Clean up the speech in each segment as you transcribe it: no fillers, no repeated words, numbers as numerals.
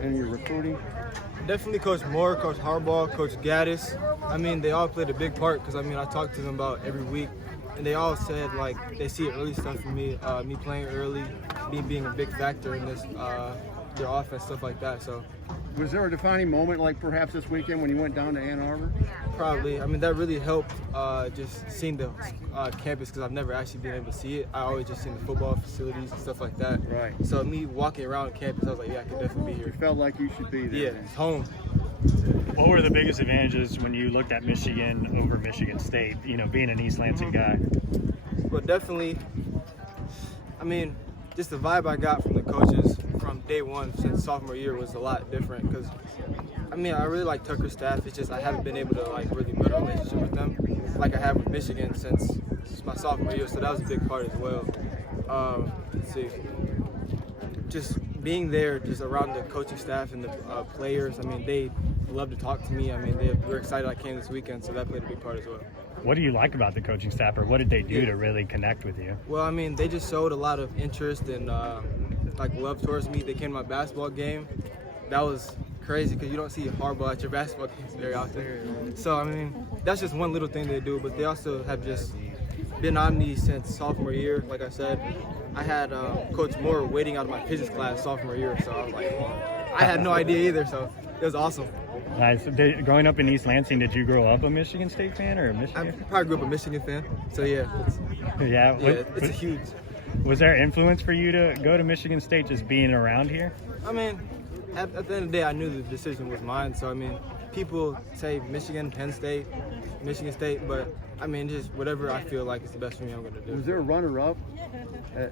And your recruiting? Definitely Coach Moore, Coach Harbaugh, Coach Gaddis. I mean, they all played a big part because, I mean, I talk to them about every week, and they all said, like, they see early stuff from me, me playing early, me being a big factor in this, their offense, stuff like that. So Was there a defining moment, like perhaps this weekend when you went down to Ann Arbor? probably, I mean, that really helped just seeing the campus because I've never actually been able to see it. I always just seen the football facilities and stuff like that. Right. So me walking around campus, I was like, yeah, I could definitely be You here. felt like you should be there. Yeah, it's home. What were the biggest advantages when you looked at Michigan over Michigan State, you know, being an East Lansing guy? But definitely, I mean, just the vibe I got from the coaches from day one since sophomore year was a lot different because, I mean, I really like Tucker's staff. It's just I haven't been able to, like, really build a relationship with them like I have with Michigan since my sophomore year, so that was a big part as well. Let's see. Just being there, just around the coaching staff and the players, I mean, they love to talk to me. I mean, they were excited I came this weekend, so that played a big part as well. What do you like about the coaching staff, or what did they do to really connect with you? Well, I mean, they just showed a lot of interest and like love towards me. They came to my basketball game. That was crazy because you don't see Harbaugh at your basketball games very often. So, I mean, that's just one little thing they do, but they also have just been on me since sophomore year. Like I said, I had Coach Moore waiting out of my physics class sophomore year, so I was like, I had no idea either, so it was awesome. Nice. Growing up in East Lansing, did you grow up a Michigan State fan or a I Michigan? probably grew up a Michigan fan, so yeah, it's a huge. Was there influence for you to go to Michigan State just being around here? I mean, at the end of the day, I knew the decision was mine. So, I mean, people say Michigan, Penn State, Michigan State, but, I mean, just whatever I feel like is the best for me, I'm going to do. Was there a runner-up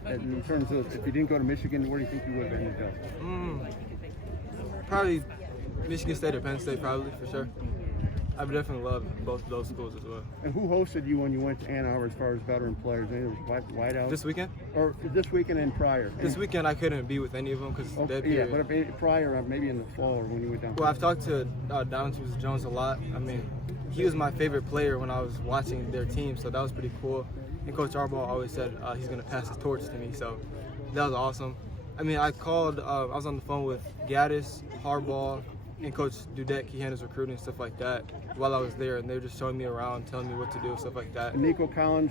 in terms of if you didn't go to Michigan, where do you think you would have ended up? Probably Michigan State or Penn State, probably, for sure. I would definitely love both of those schools as well. And who hosted you when you went to Ann Arbor as far as veteran players? Any of those Whiteout? This weekend? Or this weekend and prior? This weekend I couldn't be with any of them because it's dead yeah, period. but if prior, maybe in the fall or when you went down. Well, I've talked to Donovan Jones a lot. I mean, he was my favorite player when I was watching their team, so that was pretty cool. And Coach Harbaugh always said he's going to pass his torch to me, so that was awesome. I mean, I called, I was on the phone with Gaddis, Harbaugh, and Coach Dudek. He handles recruiting and stuff like that while I was there, and they were just showing me around, telling me what to do, stuff like that. And Nico Collins,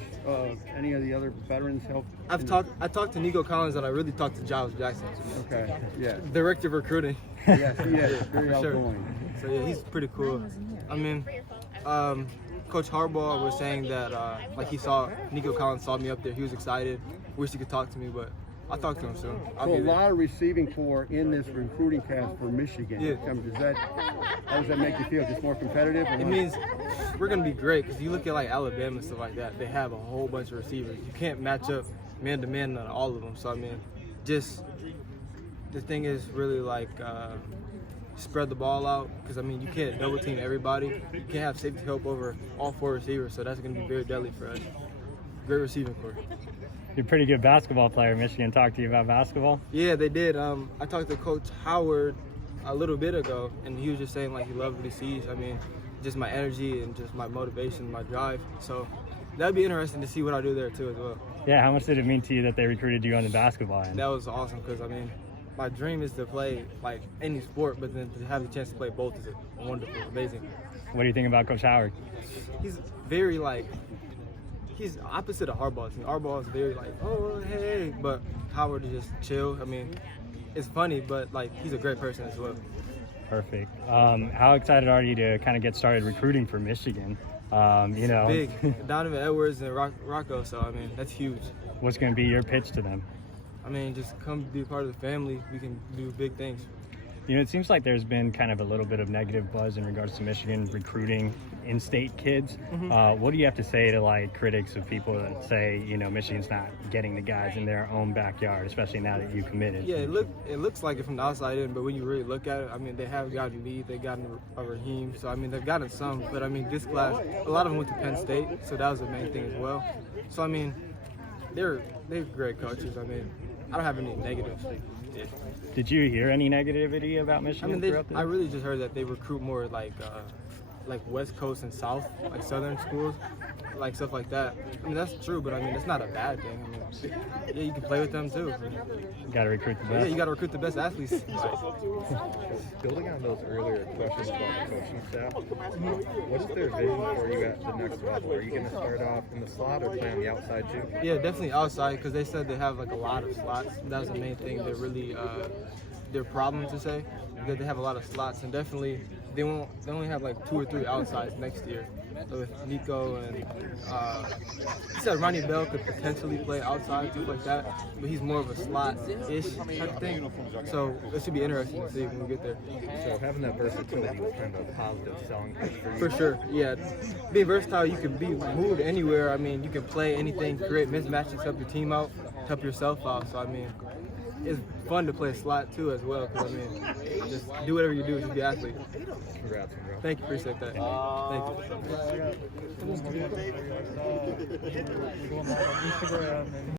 any of the other veterans help? I talked to Nico Collins, and I really talked to Giles Jackson. Okay, yeah. Director of recruiting. Yes, he is. Very for sure. outgoing. So yeah, he's pretty cool. I mean, Coach Harbaugh was saying that like he saw Nico Collins saw me up there. He was excited. Wish he could talk to me, but I'll talk to him soon. So a lot of receiving corps in this recruiting cast for Michigan. Yeah. How does that make you feel? Just more competitive? Or It what? means we're gonna be great because you look at like Alabama and stuff like that. They have a whole bunch of receivers. You can't match up man to man on all of them. So I mean, just the thing is really like spread the ball out because I mean you can't double team everybody. You can't have safety help over all four receivers. So that's gonna be very deadly for us. Great receiving corps. You're a pretty good basketball player. Michigan talked to you about basketball? Yeah, they did. I talked to Coach Howard a little bit ago, and he was just saying like he loved what he sees. I mean, just my energy and just my motivation, my drive. So that'd be interesting to see what I do there too as well. Yeah, how much did it mean to you that they recruited you on the basketball end? That was awesome because I mean, my dream is to play like any sport, but then to have the chance to play both is wonderful, amazing. What do you think about Coach Howard? He's very like. He's opposite of Harbaugh. I mean, Harbaugh is very like, oh, hey, but Howard is just chill. I mean, it's funny, but like he's a great person as well. Perfect. How excited are you to kind of get started recruiting for Michigan? You know, Big. Donovan Edwards and Rocco, so I mean, that's huge. What's going to be your pitch to them? I mean, just come be a part of the family. We can do big things. You know, it seems like there's been kind of a little bit of negative buzz in regards to Michigan recruiting in-state kids. What do you have to say to like critics of people that say, you know, Michigan's not getting the guys in their own backyard, especially now that you committed? Yeah, it looks like it from the outside in, but when you really look at it, I mean, they have gotten me, they've gotten a Raheem, so I mean, they've gotten some, but I mean, this class, a lot of them went to Penn State, so that was the main thing as well. So I mean, they're great coaches. I mean, I don't have any negatives. Did you hear any negativity about Michigan? I mean, I really just heard that they recruit more like West Coast and South, like Southern schools. like stuff like that. I mean, that's true, but I mean, it's not a bad thing. I mean, yeah, you can play with them too. You got to recruit the Yeah, best. you got to recruit the best athletes. Building on those earlier questions about the coaching staff, what is their vision for you at the next level? Are you going to start off in the slot or play on the outside too? Yeah, definitely outside, because they said they have like a lot of slots. That was the main thing. They're really their problem to say that they have a lot of slots, and definitely they only have like 2 or 3 outsides next year. So with Nico and he said Ronnie Bell could potentially play outside, stuff like that, but he's more of a slot-ish type thing. So it should be interesting to see when we get there. So having that versatility was kind of a positive selling point for you. For sure, yeah. Being versatile, you can be moved anywhere. I mean, you can play anything, create mismatches, help your team out, help yourself out. So I mean, it's fun to play slot too as well. Because I mean, just do whatever you do, just be an athlete. Congrats, bro. Thank you, appreciate that. Thank you.